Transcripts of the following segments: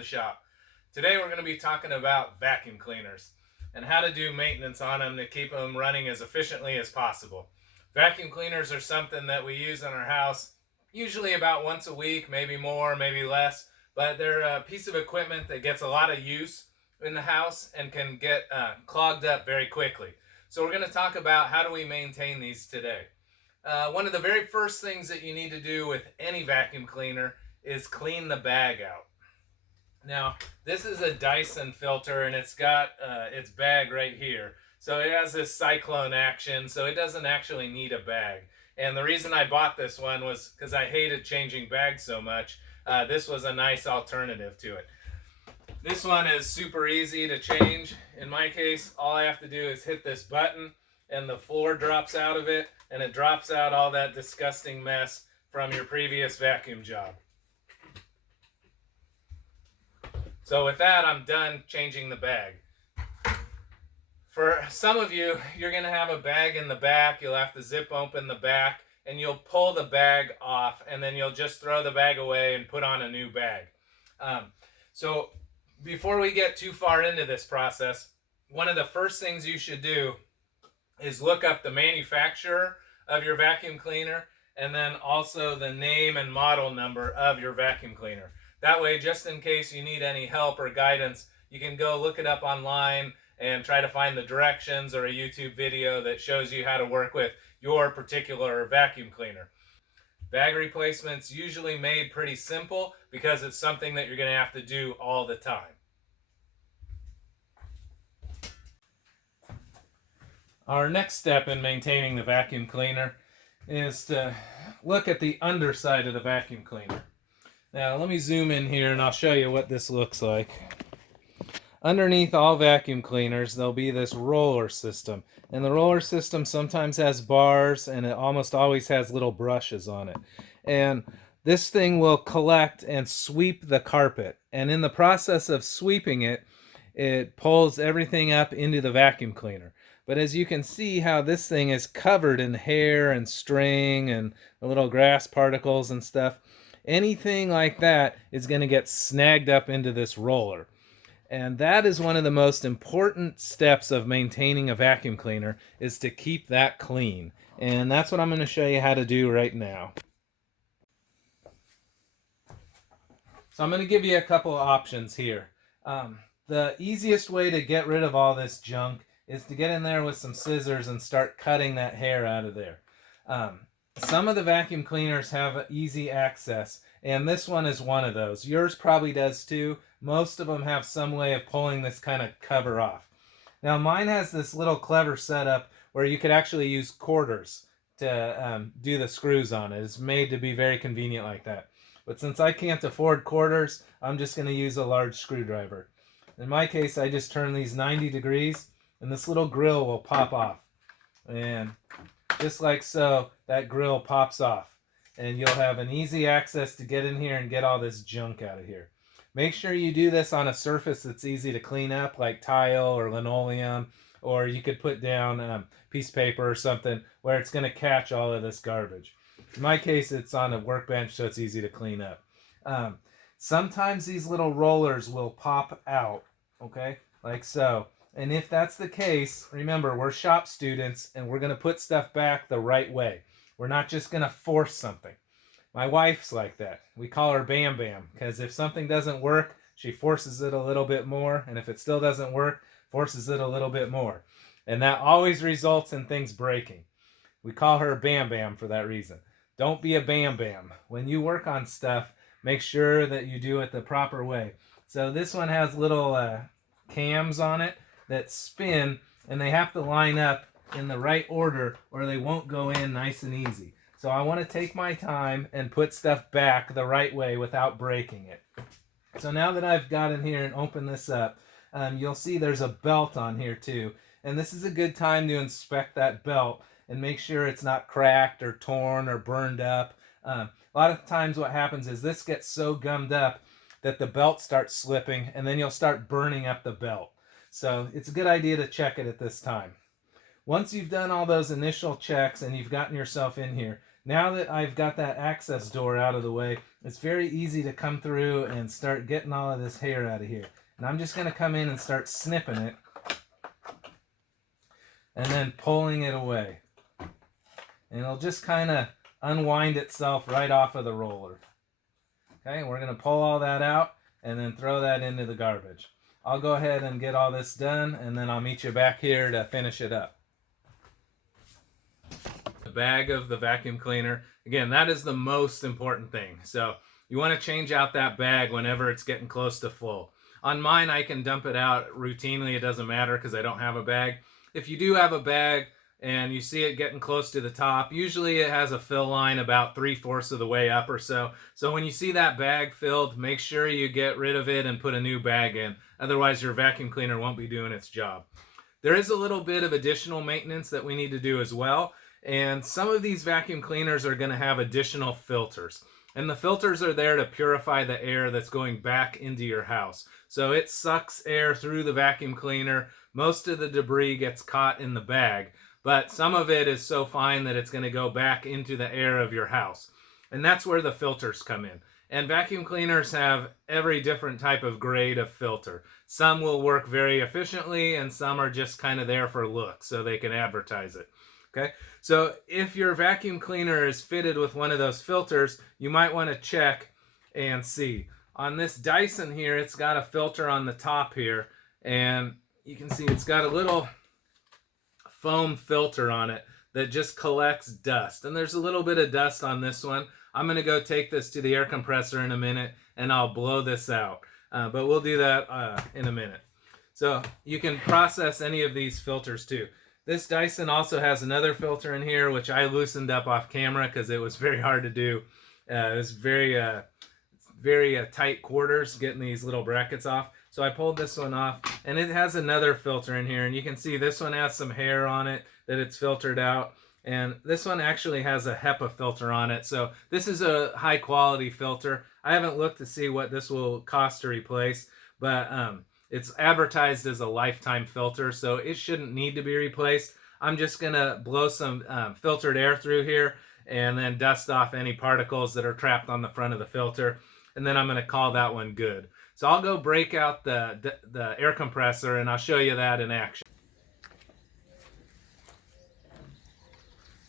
the shop. Today we're going to be talking about vacuum cleaners and how to do maintenance on them to keep them running as efficiently as possible. Vacuum cleaners are something that we use in our house usually about once a week, maybe more, maybe less, but they're a piece of equipment that gets a lot of use in the house and can get clogged up very quickly. So we're going to talk about how do we maintain these today. One of the very first things that you need to do with any vacuum cleaner is clean the bag out. Now, this is a Dyson filter and it's got its bag right here. So it has this cyclone action, so it doesn't actually need a bag. And the reason I bought this one was because I hated changing bags so much. This was a nice alternative to it. This one is super easy to change. In my case, all I have to do is hit this button and the floor drops out of it, and it drops out all that disgusting mess from your previous vacuum job. So with that, I'm done changing the bag. For some of you, you're going to have a bag in the back. You'll have to zip open the back and you'll pull the bag off, and then you'll just throw the bag away and put on a new bag. So before we get too far into this process, one of the first things you should do is look up the manufacturer of your vacuum cleaner and then also the name and model number of your vacuum cleaner. That way, just in case you need any help or guidance, you can go look it up online and try to find the directions or a YouTube video that shows you how to work with your particular vacuum cleaner. Bag replacement's usually made pretty simple because it's something that you're going to have to do all the time. Our next step in maintaining the vacuum cleaner is to look at the underside of the vacuum cleaner. Now let me zoom in here and I'll show you what this looks like. Underneath all vacuum cleaners there'll be this roller system, and the roller system sometimes has bars and it almost always has little brushes on it. And this thing will collect and sweep the carpet, and in the process of sweeping it, it pulls everything up into the vacuum cleaner. But as you can see how this thing is covered in hair and string and little grass particles and stuff, anything like that is going to get snagged up into this roller. And that is one of the most important steps of maintaining a vacuum cleaner, is to keep that clean. And that's what I'm going to show you how to do right now. So I'm going to give you a couple of options here. The easiest way to get rid of all this junk is to get in there with some scissors and start cutting that hair out of there. Some of the vacuum cleaners have easy access, and this one is one of those. Yours probably does too. Most of them have some way of pulling this kind of cover off. Now mine has this little clever setup where you could actually use quarters to do the screws on it. It's made to be very convenient like that. But since I can't afford quarters, I'm just going to use a large screwdriver. In my case, I just turn these 90 degrees and this little grill will pop off. And just like so, that grill pops off. And you'll have an easy access to get in here and get all this junk out of here. Make sure you do this on a surface that's easy to clean up, like tile or linoleum, or you could put down piece of paper or something where it's going to catch all of this garbage. In my case, it's on a workbench, so it's easy to clean up. Sometimes these little rollers will pop out, okay, like so. And if that's the case, remember, we're shop students and we're going to put stuff back the right way. We're not just going to force something. My wife's like that. We call her Bam Bam, because if something doesn't work, she forces it a little bit more, and if it still doesn't work, forces it a little bit more. And that always results in things breaking. We call her Bam Bam for that reason. Don't be a Bam Bam. When you work on stuff, make sure that you do it the proper way. So this one has little cams on it that spin, and they have to line up in the right order or they won't go in nice and easy. So I want to take my time and put stuff back the right way without breaking it. So now that I've got in here and opened this up, you'll see there's a belt on here too. And this is a good time to inspect that belt and make sure it's not cracked or torn or burned up. A lot of times what happens is this gets so gummed up that the belt starts slipping, and then you'll start burning up the belt. So it's a good idea to check it at this time. Once you've done all those initial checks and you've gotten yourself in here, Now that I've got that access door out of the way, it's very easy to come through and start getting all of this hair out of here. And I'm just going to come in and start snipping it and then pulling it away. And it'll just kind of unwind itself right off of the roller. Okay, we're going to pull all that out and then throw that into the garbage. I'll go ahead and get all this done, and then I'll meet you back here to finish it up. The bag of the vacuum cleaner. Again, that is the most important thing. So you want to change out that bag whenever it's getting close to full. On mine, I can dump it out routinely. It doesn't matter because I don't have a bag. If you do have a bag and you see it getting close to the top, usually it has a fill line about 3/4 of the way up or so. So when you see that bag filled, make sure you get rid of it and put a new bag in. Otherwise, your vacuum cleaner won't be doing its job. There is a little bit of additional maintenance that we need to do as well. And some of these vacuum cleaners are going to have additional filters. And the filters are there to purify the air that's going back into your house. So it sucks air through the vacuum cleaner. Most of the debris gets caught in the bag, but some of it is so fine that it's going to go back into the air of your house. And that's where the filters come in. And vacuum cleaners have every different type of grade of filter. Some will work very efficiently, and some are just kind of there for look, so they can advertise it. Okay, so if your vacuum cleaner is fitted with one of those filters, you might want to check and see. On this Dyson here, it's got a filter on the top here, and you can see it's got a little foam filter on it that just collects dust. And there's a little bit of dust on this one. I'm going to go take this to the air compressor in a minute, and I'll blow this out. But we'll do that in a minute. So you can process any of these filters too. This Dyson also has another filter in here, which I loosened up off camera because it was very hard to do. It was very tight quarters getting these little brackets off. So I pulled this one off, and it has another filter in here. And you can see this one has some hair on it that it's filtered out. And this one actually has a HEPA filter on it. So this is a high quality filter. I haven't looked to see what this will cost to replace, but it's advertised as a lifetime filter, so it shouldn't need to be replaced. I'm just going to blow some filtered air through here and then dust off any particles that are trapped on the front of the filter, and then I'm going to call that one good. So I'll go break out the air compressor, and I'll show you that in action.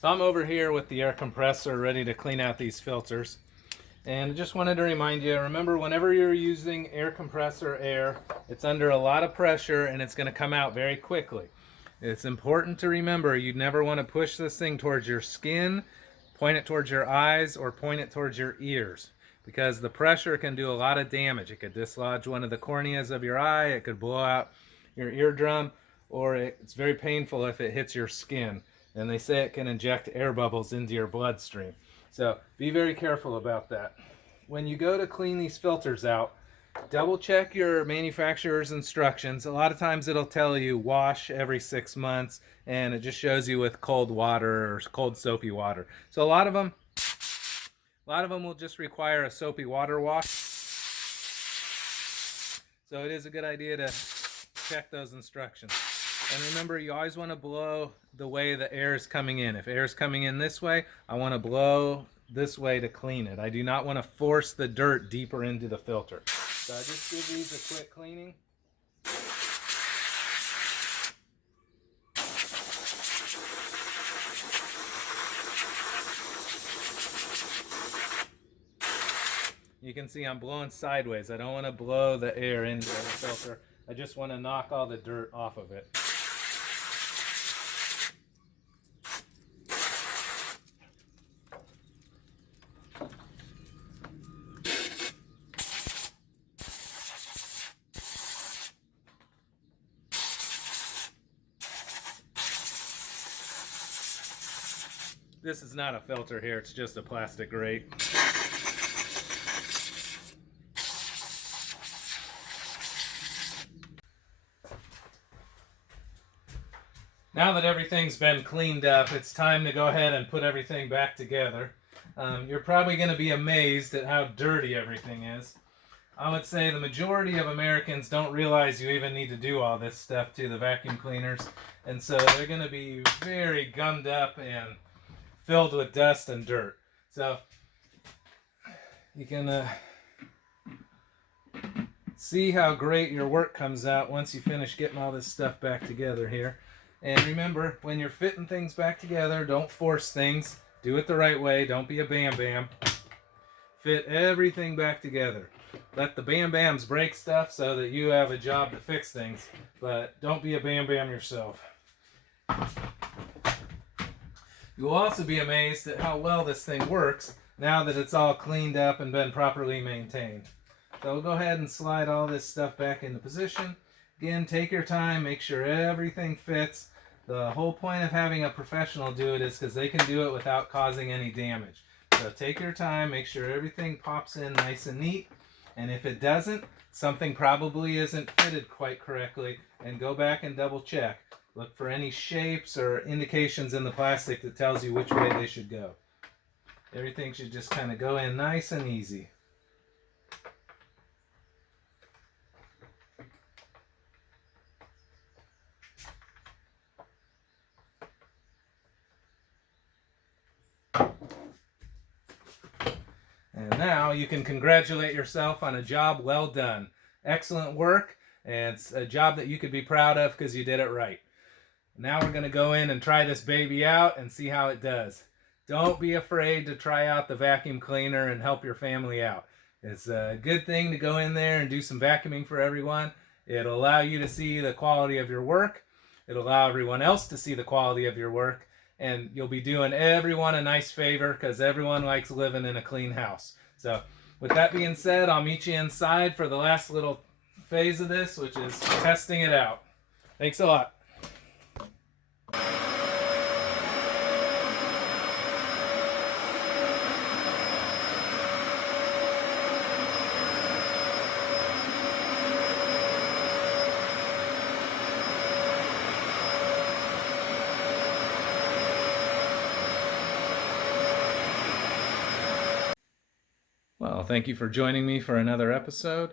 So I'm over here with the air compressor ready to clean out these filters. And just wanted to remind you, remember whenever you're using air compressor air, it's under a lot of pressure and it's going to come out very quickly. It's important to remember you never want to push this thing towards your skin, point it towards your eyes, or point it towards your ears, because the pressure can do a lot of damage. It could dislodge one of the corneas of your eye, it could blow out your eardrum, or it's very painful if it hits your skin. And they say it can inject air bubbles into your bloodstream. So be very careful about that. When you go to clean these filters out, double check your manufacturer's instructions. A lot of times it'll tell you wash every 6 months, and it just shows you with cold water or cold soapy water. So a lot of them will just require a soapy water wash. So it is a good idea to check those instructions. And remember, you always want to blow the way the air is coming in. If air is coming in this way, I want to blow this way to clean it. I do not want to force the dirt deeper into the filter. So I just give these a quick cleaning. You can see I'm blowing sideways. I don't want to blow the air into the filter. I just want to knock all the dirt off of it. This is not a filter here, it's just a plastic grate. Now that everything's been cleaned up, it's time to go ahead and put everything back together. You're probably going to be amazed at how dirty everything is. I would say the majority of Americans don't realize you even need to do all this stuff to the vacuum cleaners, and so they're going to be very gummed up and filled with dust and dirt. So you can see how great your work comes out once you finish getting all this stuff back together here. And remember, when you're fitting things back together, don't force things. Do it the right way. Don't be a bam bam. Fit everything back together. Let the bam bams break stuff so that you have a job to fix things, but don't be a bam bam yourself. You'll also be amazed at how well this thing works now that it's all cleaned up and been properly maintained. So we'll go ahead and slide all this stuff back into position. Again, take your time, make sure everything fits. The whole point of having a professional do it is because they can do it without causing any damage. So take your time, make sure everything pops in nice and neat. And if it doesn't, something probably isn't fitted quite correctly, and go back and double check. Look for any shapes or indications in the plastic that tells you which way they should go. Everything should just kind of go in nice and easy. And now you can congratulate yourself on a job well done. Excellent work, and it's a job that you could be proud of because you did it right. Now we're going to go in and try this baby out and see how it does. Don't be afraid to try out the vacuum cleaner and help your family out. It's a good thing to go in there and do some vacuuming for everyone. It'll allow you to see the quality of your work. It'll allow everyone else to see the quality of your work. And you'll be doing everyone a nice favor because everyone likes living in a clean house. So with that being said, I'll meet you inside for the last little phase of this, which is testing it out. Thanks a lot. Well, thank you for joining me for another episode.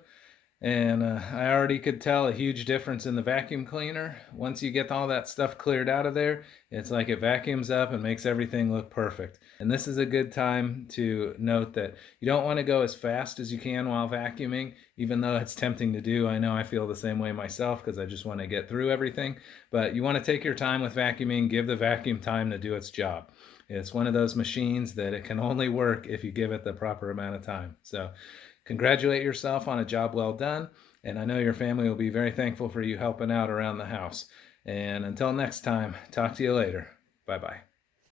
And I already could tell a huge difference in the vacuum cleaner. Once you get all that stuff cleared out of there, it's like it vacuums up and makes everything look perfect. And this is a good time to note that you don't want to go as fast as you can while vacuuming, even though it's tempting to do. I know I feel the same way myself because I just want to get through everything. But you want to take your time with vacuuming, give the vacuum time to do its job. It's one of those machines that it can only work if you give it the proper amount of time. So congratulate yourself on a job well done, and I know your family will be very thankful for you helping out around the house. And until next time, talk to you later. Bye-bye.